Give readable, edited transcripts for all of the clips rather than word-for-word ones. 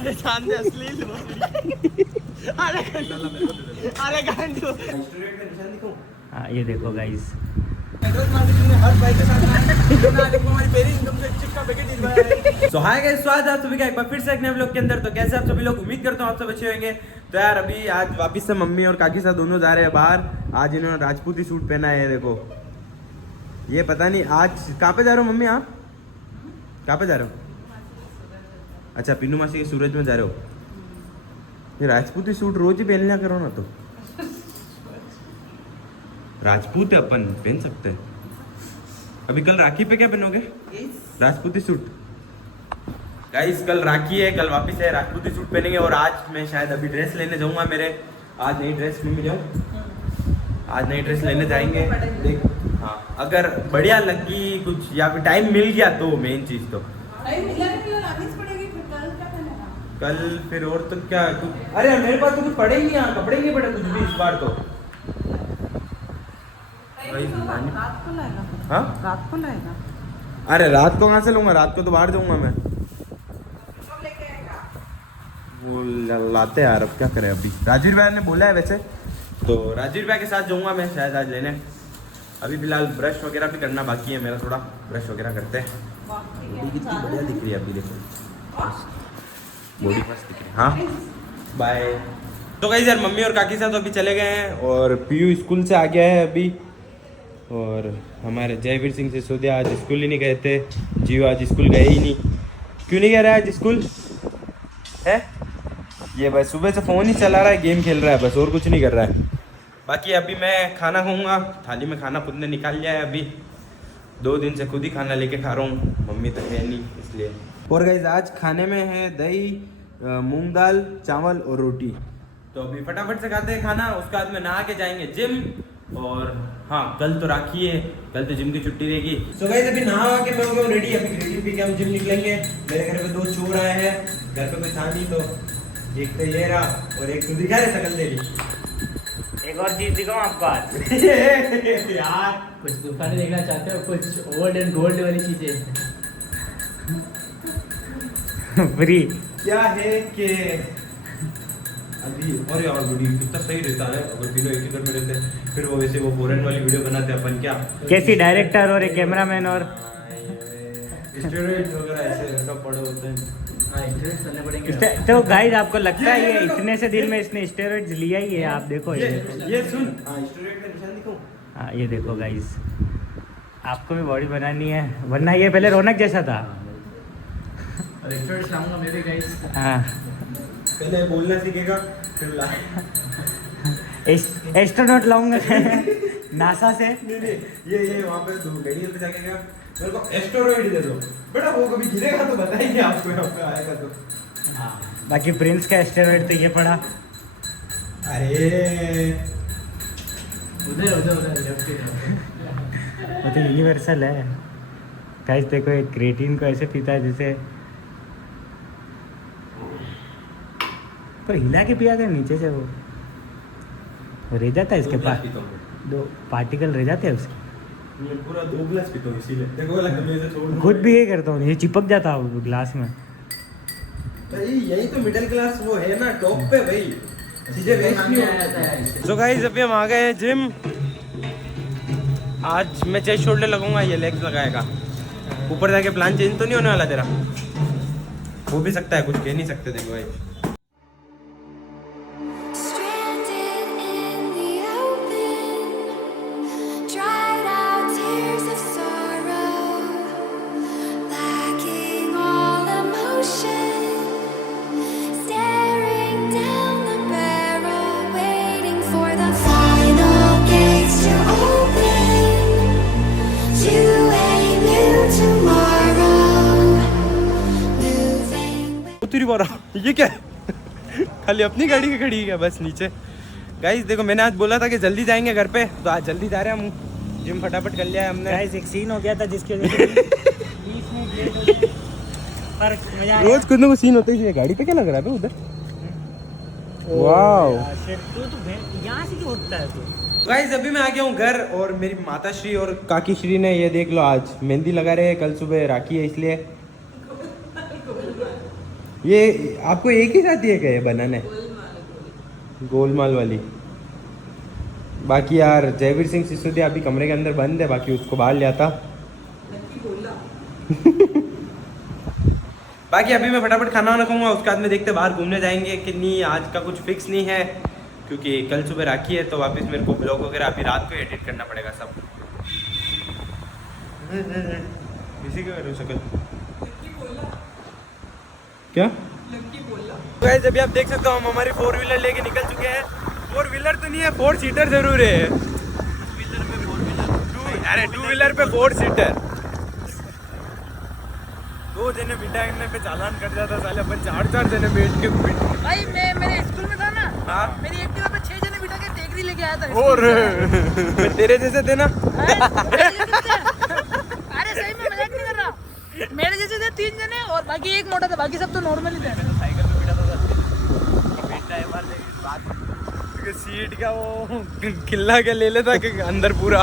अरे चांद दे असली अरे गांडू हाँ ये देखो गाइस सो हाय गाइस, स्वागत है आप सभी का एक बार फिर से एक नए व्लॉग के अंदर। तो कैसे आप सभी लोग, उम्मीद करता हूँ आप सब अच्छे होंगे। तो यार अभी आज वापस से मम्मी और काकी साथ दोनों जा रहे हैं बाहर। आज इन्होंने राजपूती सूट पहना है, देखो। ये पता नहीं आज कहाँ पे जा रहे हो मम्मी, आप कहाँ पे जा रहे हो? अच्छा, पिन्नू मासी के सूरज में जा रहे हो। ये राजपूती सूट रोज ही पहन लिया करो ना। तो राजपूत है, अपन पहन सकते हैं। अभी कल राखी पे क्या पहनोगे? राजपूती सूट। गाइस कल राखी है, कल वापस है राजपूती सूट पहनेंगे। और आज मैं शायद अभी ड्रेस लेने जाऊंगा। मेरे आज नई ड्रेस में जाऊँ, आज नई ड्रेस लेने जाएंगे। देख हाँ, अगर बढ़िया लगी कुछ या फिर टाइम मिल गया तो मेन चीज तो कल फिर। और तो क्या कुछ, अरे मेरे पास तो कुछ पड़े ही नहीं यहाँ, कपड़े नहीं पड़े कुछ भी इस बार तो। हाँ रात को लाएगा। अरे रात को कहाँ से लूंगा, रात को तो बाहर जाऊंगा मैं। वो लाते यार, अब क्या करें। अभी राजवीर भाई ने बोला है वैसे, तो राजवीर भाई के साथ जाऊंगा मैं शायद आज लेने। अभी फिलहाल ब्रश वगैरह भी करना बाकी है मेरा, थोड़ा ब्रश वगैरह करते हैं। बॉडी कितनी बढ़िया दिख रही है अभी, देखो बॉडी मस्त दिख रही है। हाँ बाय। तो गाइस यार मम्मी और काकी साथ अभी चले गए हैं और पीयू स्कूल से आ गया है अभी। और हमारे जयवीर सिंह सिसोदिया आज स्कूल ही नहीं गए थे। जियो आज स्कूल गए ही नहीं। क्यों नहीं गया रहा है आज स्कूल है? ये बस सुबह से फ़ोन ही चला रहा है, गेम खेल रहा है बस, और कुछ नहीं कर रहा है। बाकी अभी मैं खाना खाऊंगा, थाली में खाना खुद ने निकाल लिया है। अभी 2 दिन से खुद ही खाना लेके खा रहा हूँ, मम्मी तो है नहीं इसलिए। और गाइस आज खाने में है दही, मूंग दाल, चावल और रोटी। तो अभी फटाफट से खाते हैं खाना, उसके बाद में नहा के जाएंगे जिम। और हाँ कल तो राखी है, कल तो जिम की छुट्टी रहेगी। सो गाइस अभी नहा के मैं हो गया रेडी। अभी रेडी पी के हम जिम निकलेंगे। मेरे घर पे 2 चोर आए हैं, घर पे कोई था नहीं तो एक तो ये रहा और एक तो दिखा रहे शकल तेरी। एक और चीज दिखाऊं आपको आज यार कुछ दुकानें देखना चाहते हो, कुछ ओल्ड एंड गोल्ड वाली चीजें फ्री क्या है कि अभी। और यार वीडियो कितना सही रहता है अगर तीनों एक ही घर में रहते हैं। फिर वो वैसे वो फॉरेन वाली वीडियो बनाते हैं अपन, क्या कैसी डायरेक्टर और एक कैमरामैन और स्टेरॉइड्स वगैरह ऐसे सब पड़े होते हैं। करने पड़ेंगे। तो गाइस आपको लगता है ये इतने से दिन में इसने स्टेरॉइड्स लिया ही है? आप देखो ये सुन, स्टेरॉइड का निशान दिखाऊं? हाँ ये देखो गाइस, आपको भी बॉडी बनानी है, वरना ये पहले रौनक जैसा था। रेस्टोरेंट लाऊंगा मैं भी गाइस। हाँ पहले बोलना सीखेगा फिर ला। एस्ट्रोनॉट लाऊंगा नासा से। नहीं ये वहाँ पे मेडिकल पे जाके क्या मेरे को एस्टेरॉइड दे दो बेटा, वो कभी गिरेगा तो बताएंगे आपको, यहाँ पे आएगा तो। हाँ बाकी प्रिंस का एस्टेरॉइड तो ये पड़ा। अरे उधर लेफ्ट वो तो यूनिवर्सल है गाइस। देखो एक क्रेटीन को ऐसे पीता है जैसे, तो हिला के पिया था नीचे से, वो रह जाता है इसके पास, 2 पार्टिकल रह जाते हैं उसके। मैं पूरा 2 गिलास पीता हूँ इसीलिए, देखो लगता है मैं छोड़ खुद भी ये करता हूँ, ये चिपक जाता है ग्लास में। भाई यही तो मिडिल क्लास वो है ना, टॉप पे भाई, चीजें वेस्ट नहीं होता है। सो गाइस अभी हम आ गए हैं जिम। आज मैं चेस्ट शोल्डर लगूंगा, ये लेग्स लगाएगा। ऊपर जाके प्लान चेंज तो नहीं होने वाला तेरा? हो भी सकता है, कुछ कह नहीं सकते। देखो भाई ये क्या खाली अपनी गाड़ी की खड़ी है बस नीचे। गाइस देखो मैंने आज बोला था कि जल्दी जाएंगे घर पे, तो आज जल्दी जा रहे हैं हम। जिम फटाफट कर लिया है हमने। गाइस एक सीन हो गया था जिसके वजह से 20 मिनट लेट हो गए, पर मजा रोज कुछ ना कुछ सीन होता है। गाड़ी पे क्या लग रहा है उधर? वाओ तू यहाँ से क्यों उठता है तू? गाइस अभी मैं आ गया हूँ घर, और मेरी माता श्री और काकी श्री ने ये देख लो आज मेहंदी लगा रहे हैं। कल सुबह राखी है इसलिए ये आपको एक ही साथ ये क्या बनाना है? गोलमाल वाली। बाकी यार जयवीर सिंह सिसोदिया अभी कमरे के अंदर बंद है, बाकी उसको बाहर लिया था। बाकी अभी मैं फटाफट खाना वाना खाऊंगा, उसके बाद में देखते बाहर घूमने जाएंगे कि नहीं। आज का कुछ फिक्स नहीं है क्योंकि कल सुबह राखी है, तो वापस मेरे को ब्लॉग वगैरह अभी रात को एडिट करना पड़ेगा सब। इसी के करो शकल क्या गाइस, अभी आप देख सकते हो हम हमारी 4 व्हीलर लेके निकल चुके हैं। 4 व्हीलर तो नहीं है, 4 सीटर जरूर है। 2 व्हीलर पे 4 सीटर। 2 जने बिठाने पे चालान कट जाता साले, अपन 4 जने बैठ के भाई मैं मेरे स्कूल में था ना। हाँ? मेरी एक्टिवा पे 6 जने बिठा के टेकरी लेके आया था। और मैं तेरे जैसे थे ना। अरे सही में मजाक नहीं कर रहा। मेरे जैसे थे 3 जने और बाकी एक मोटा था, बाकी सब तो नॉर्मल ही थे। साइकिल पे बिठा था सीट का वो किल्ला के ले लेता कि अंदर पूरा।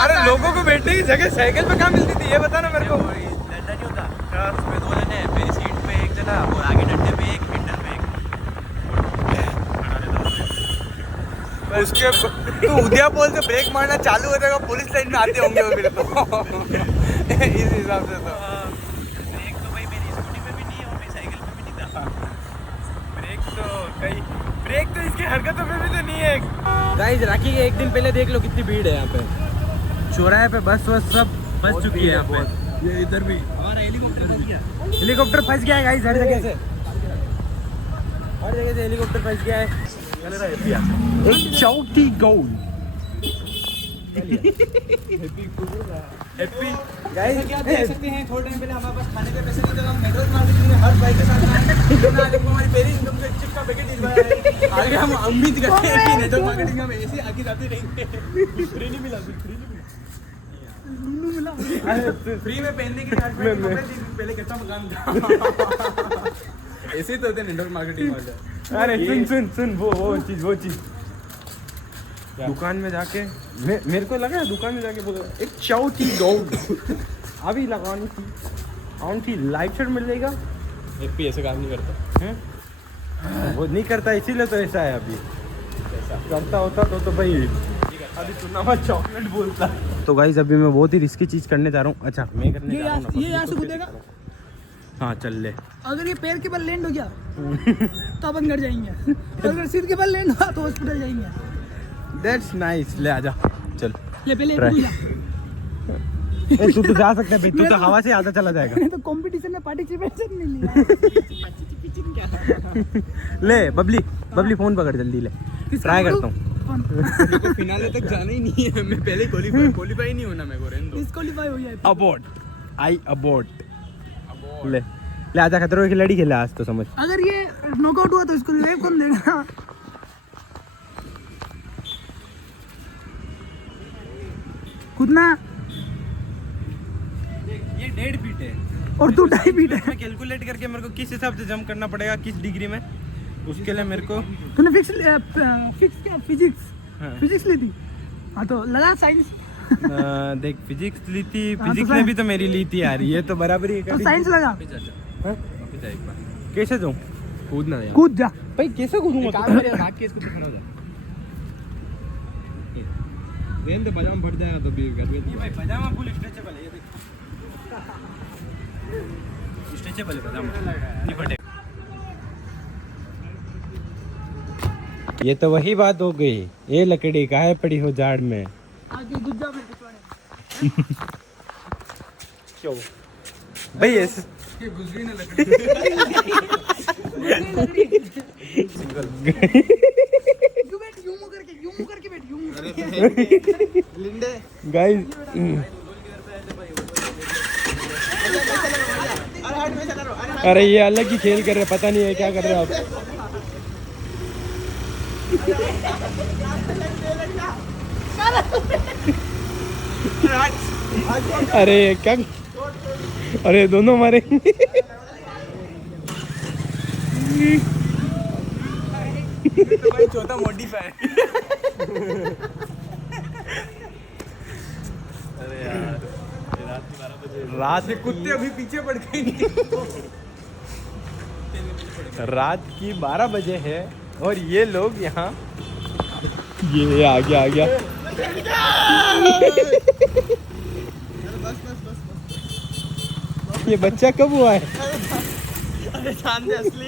अरे लोगों को बैठने की जगह साइकिल पे कहाँ मिलती थी ये बता ना मेरे को। डंडा नहीं होता उसमें 2 जने, मेरी सीट पे एक जना और आगे डंडे पे एक, हैंडल पे एक। उसके तो उद्या पोल से ब्रेक मारना चालू हो जाएगा, पुलिस लाइन में आते होंगे वो फिर तो। इस हिसाब से तो ब्रेक तो भाई मेरी स्कूटी पे भी नहीं है और मेरी साइकिल पे भी नहीं था। ब्रेक तो इसकी हरकतों पे भी तो नहीं है। गाइस राखी के एक दिन पहले देख लो कितनी भीड़ है यहाँ पे। चौराहे पे बस सब बस चुकी है यहाँ पे। ये इधर भी हमारा हेलीकॉप्टर फंस गया। हेलीकॉप्टर फंस गया है गाइस, हर जगह से हेलीकॉप्टर फंस गया है। एक चौकी गोल हैप्पी गाइस। क्या देख सकते हैं, थोड़े टाइम पहले हमारे पास खाने के पैसे नहीं थे, हम नेटवर्क मार्केटिंग में हर भाई के साथ आए हमारी पहली इनकम का चिप का पैकेट दिलवाया है। आगे हम उम्मीद करते हैं कि नेटवर्क मार्केटिंग में हम ऐसे आगे जाते रहेंगे। फ्री नहीं मिला, फ्री में पहनने के लिए पहले कितना मकान था। ऐसे ही तो होते नेटवर्क मार्केटिंग वाले। अरे सुन वो चीज दुकान में जाके मेरे को लगा दुकान में जाके बोला एक चौथी गोल्ड अभी लगानी थी, कौन सी लाइट शर्ट मिल जाएगा। हैप्पी ऐसे काम नहीं करता। वो नहीं करता इसीलिए तो ऐसा है। अभी करता होता तो भाई अभी सुना मत चॉकलेट बोलता। तो गाइस अभी मैं बहुत ही रिस्की चीज करने जा रहा हूँ। अच्छा मैं करने जा रहा हूँ ये यहाँ से कूदेगा। हाँ चल ले। अगर ये पैर के बल लैंड हो गया तो अपन घर जाएंगे, अगर सिर के बल लैंड हुआ तो हॉस्पिटल जाएंगे। That's nice. ले आजा चल। ये पहले Try. तू जा। तू तो जा सकता है भाई, तू तो हवा से आधा चला जाएगा। मैंने तो कंपटीशन में पार्टिसिपेशन नहीं लिया। ले बबली फोन पकड़ जल्दी ले, ट्राई करता हूँ। को फिनाले तक जाना ही नहीं है, मैं पहले क्वालीफाई नहीं होना मेरे को। रहने दो। डिस्क्वालीफाई हो गया। अबॉर्ट ले आजा। खतरों की लड़ी खेला आज तो समझ। अगर ये नॉकआउट हुआ तो इसको रिवाइव कौन देगा? कूदना। ये 1.5 फीट है और तू 2.5 फीट है। मैं कैलकुलेट करके मेरे को किस हिसाब से जंप करना पड़ेगा, किस डिग्री में, उसके लिए मेरे को तूने फिक्स क्या फिजिक्स ली थी? हाँ तो लगा साइंस। देख फिजिक्स ली थी, हाँ, फिजिक्स तो ने भी तो मेरी ली थी यार, ये तो बराबर ही तो साइंस लगा। कैसे जाऊँ? कूदना है कूद जा। भाई कैसे कूदूंगा? काम करे भाग के इसको दिखाना जा। रेन तो पजामा फट जाएगा तो भी घर में। ये भाई पजामा फुल स्ट्रेचेबल है, ये देख स्ट्रेचेबल है पजामा, नहीं फटेगा। ये तो वही बात हो गई, ये लकड़ी काहे पड़ी हो झाड़ में। आगे गुज्जा में पिछवाड़े। क्यों भाई ऐसे गुजरी ना लकड़ी। यूं करके बैठ यूं। लिंडे गाइस अरे ये अलग ही खेल कर रहे, पता नहीं है क्या कर रहे हो आप। अरे क्या, अरे दोनों मारेंगे। भाई चौथा मॉडिफाई। अरे यार रात 12 बजे रात ये कुत्ते अभी पीछे पड़ गए। रात की 12 बजे है और ये लोग यहाँ ये आ गया ये बच्चा कब हुआ है? अरे जान दे असली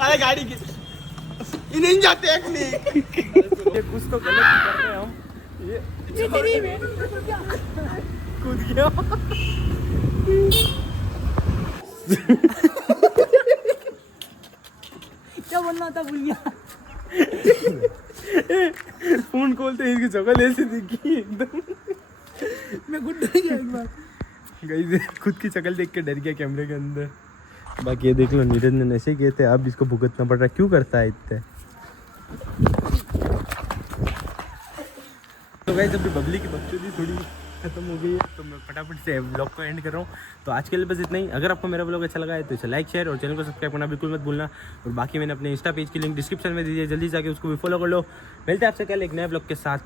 अरे गाड़ी की ये नहीं जाते एक नहीं। ये कुछ तो गलत कर रहे हैं हम। ये कूद गया। क्या बोलना था भूल गया। फोन खोलते ही इसकी शक्ल ऐसी दिखी एकदम। मैं गुड डर गया एक बार। गाइस खुद की शक्ल देख के डर गया कैमरे के अंदर। बाकी ये देख लो नीरज ने नशे किए थे, अब इसको भुगतना पड़ रहा है। क्यों करता है इतने? तो गाइस अभी बबली की बकचोदी थोड़ी खत्म हो गई है तो मैं फटाफट से व्लॉग को एंड कर रहा हूँ। तो आज के लिए बस इतना ही। अगर आपको मेरा व्लॉग अच्छा लगा है तो इसे लाइक शेयर और चैनल को सब्सक्राइब करना बिल्कुल मत भूलना। और बाकी मैंने अपने इंस्टा पेज की लिंक डिस्क्रिप्शन में दीजिए, जल्दी जाके उसको भी फॉलो कर लो। मिलते हैं आपसे कल एक नए व्लॉग के साथ।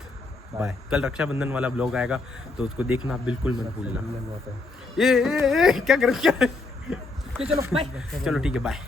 बाय। कल रक्षाबंधन वाला व्लॉग आएगा तो उसको देखना बिल्कुल मत भूलना। ये क्या कर क्या? चलो बाय। चलो ठीक है बाय।